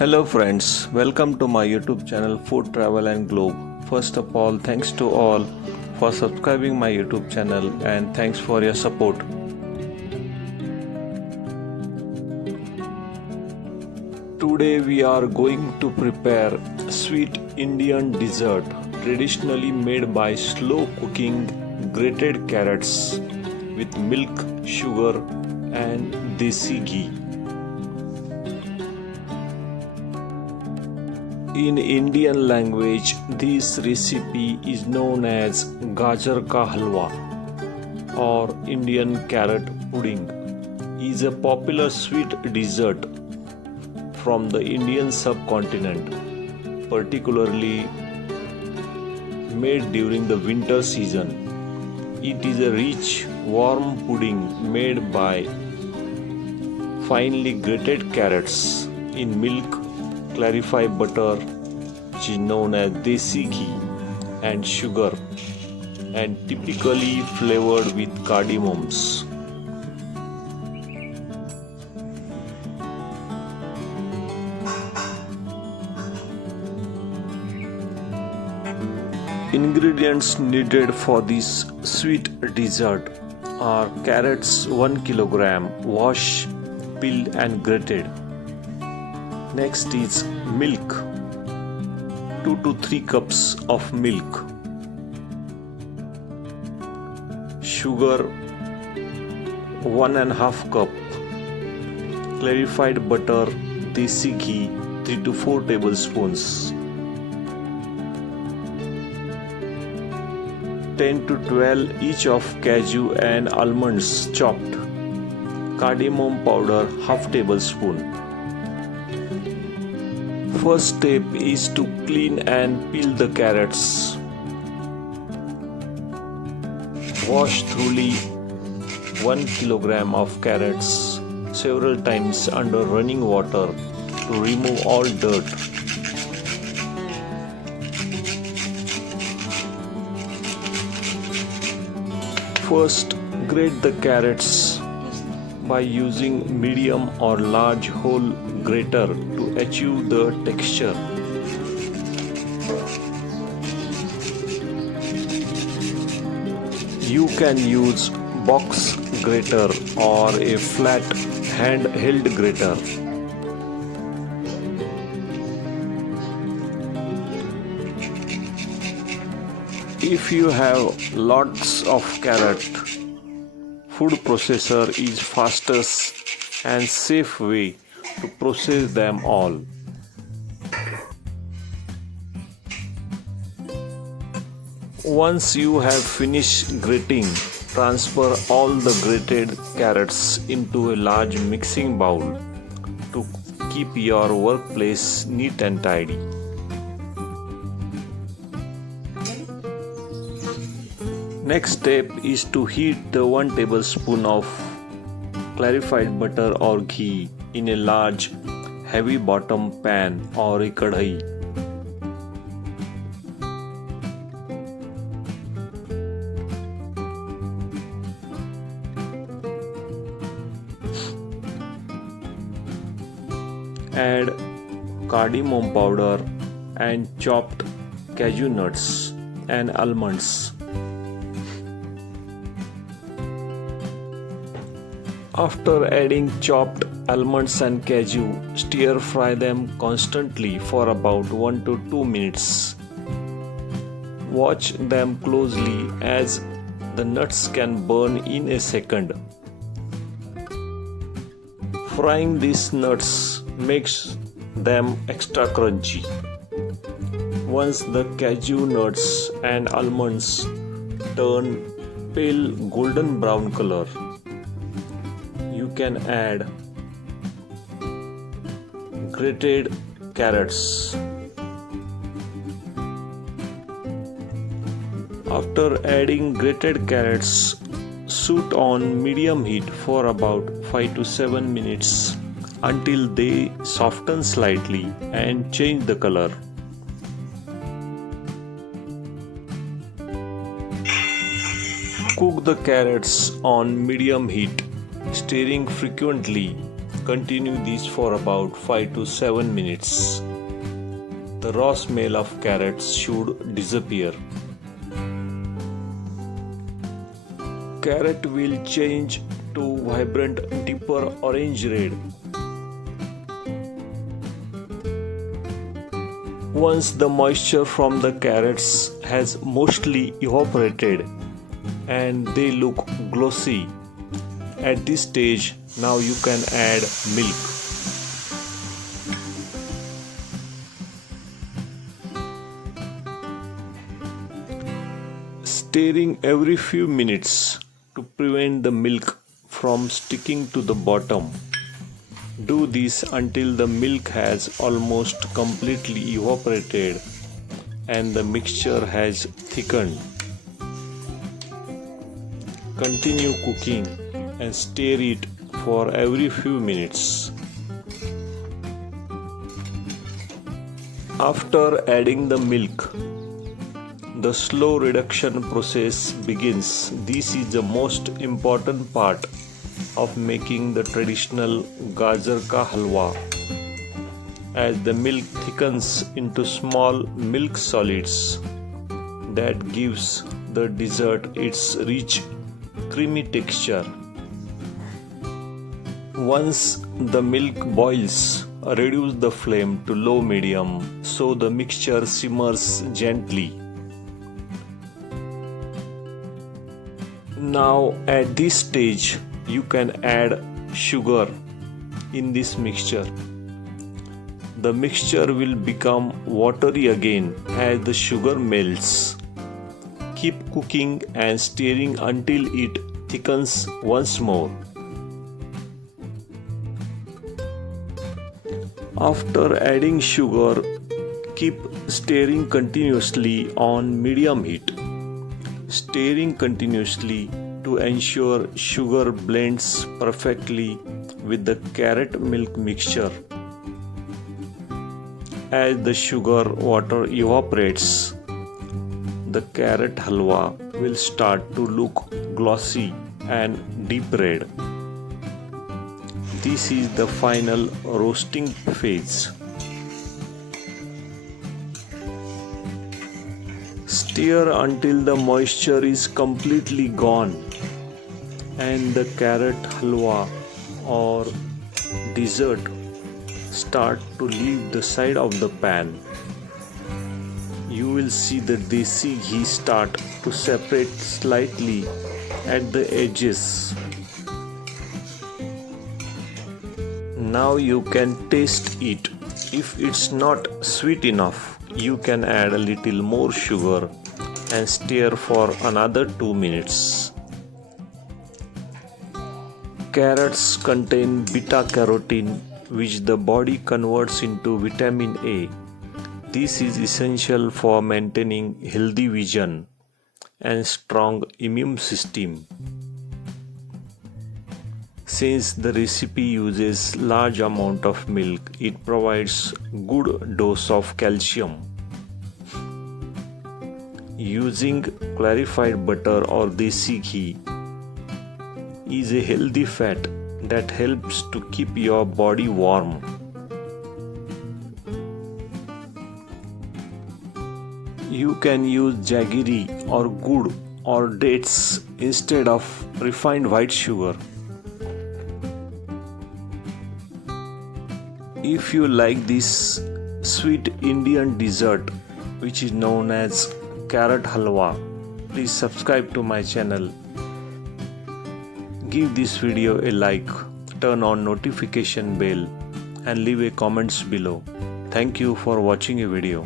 Hello friends, welcome to my YouTube channel Food Travel and Globe. First of all, thanks to all for subscribing my YouTube channel and thanks for your support. Today we are going to prepare sweet Indian dessert traditionally made by slow cooking grated carrots with milk, sugar and desi ghee. In Indian language, this recipe is known as Gajar Ka Halwa or Indian carrot pudding. It is a popular sweet dessert from the Indian subcontinent, particularly made during the winter season. It is a rich, warm pudding made by finely grated carrots in milk, clarified butter, which is known as desi ghee, and sugar, and typically flavored with cardamoms. Ingredients needed for this sweet dessert are carrots 1 kilogram, washed, peeled and grated. Next is milk, 2 to 3 cups of milk, sugar 1.5 cup, clarified butter, desi ghee 3 to 4 tablespoons, 10 to 12 each of cashew and almonds chopped, cardamom powder half tablespoon. First step is to clean and peel the carrots. Wash thoroughly 1 kilogram of carrots several times under running water to remove all dirt. First, grate the carrots by using medium or large hole grater to achieve the texture. You can use box grater or a flat hand-held grater. If you have lots of carrot, food processor is fastest and safe way to process them all. Once you have finished grating, transfer all the grated carrots into a large mixing bowl to keep your workplace neat and tidy. Next step is to heat the 1 tablespoon of clarified butter or ghee in a large heavy bottom pan or a kadhai. Add cardamom powder and chopped cashew nuts and almonds. After adding chopped almonds and cashew, stir fry them constantly for about 1 to 2 minutes. Watch them closely as the nuts can burn in a second. Frying these nuts makes them extra crunchy. Once the cashew nuts and almonds turn pale golden brown color, you can add grated carrots. After adding grated carrots, saute on medium heat for about 5 to 7 minutes until they soften slightly and change the color. Cook the carrots on medium heat, stirring frequently Continue this for about 5 to 7 minutes. The raw smell of carrots should disappear. Carrot will change to vibrant deeper orange red. Once the moisture from the carrots has mostly evaporated and they look glossy, at this stage now you can add milk. Stirring every few minutes to prevent the milk from sticking to the bottom. Do this until the milk has almost completely evaporated and the mixture has thickened. Continue cooking and stir it for every few minutes. After adding the milk, the slow reduction process begins. This is the most important part of making the traditional Gajar ka halwa. As the milk thickens into small milk solids, that gives the dessert its rich, creamy texture. Once the milk boils, reduce the flame to low medium so the mixture simmers gently. Now at this stage you can add sugar in this mixture. The mixture will become watery again as the sugar melts. Keep cooking and stirring until it thickens once more. After adding sugar, keep stirring continuously on medium heat. Stirring continuously to ensure sugar blends perfectly with the carrot milk mixture. As the sugar water evaporates, the carrot halwa will start to look glossy and deep red. This is the final roasting phase. Stir until the moisture is completely gone and the carrot halwa or dessert start to leave the side of the pan. You will see the desi ghee start to separate slightly at the edges. Now you can taste it. If it's not sweet enough, you can add a little more sugar and stir for another 2 minutes. Carrots contain beta-carotene, which the body converts into vitamin A. This is essential for maintaining healthy vision and strong immune system. Since the recipe uses large amount of milk, it provides good dose of calcium. Using clarified butter or desi ghee is a healthy fat that helps to keep your body warm. You can use jaggery or gur or dates instead of refined white sugar. If you like this sweet Indian dessert, which is known as carrot halwa, please subscribe to my channel. Give this video a like, turn on notification bell and leave a comments below. Thank you for watching a video.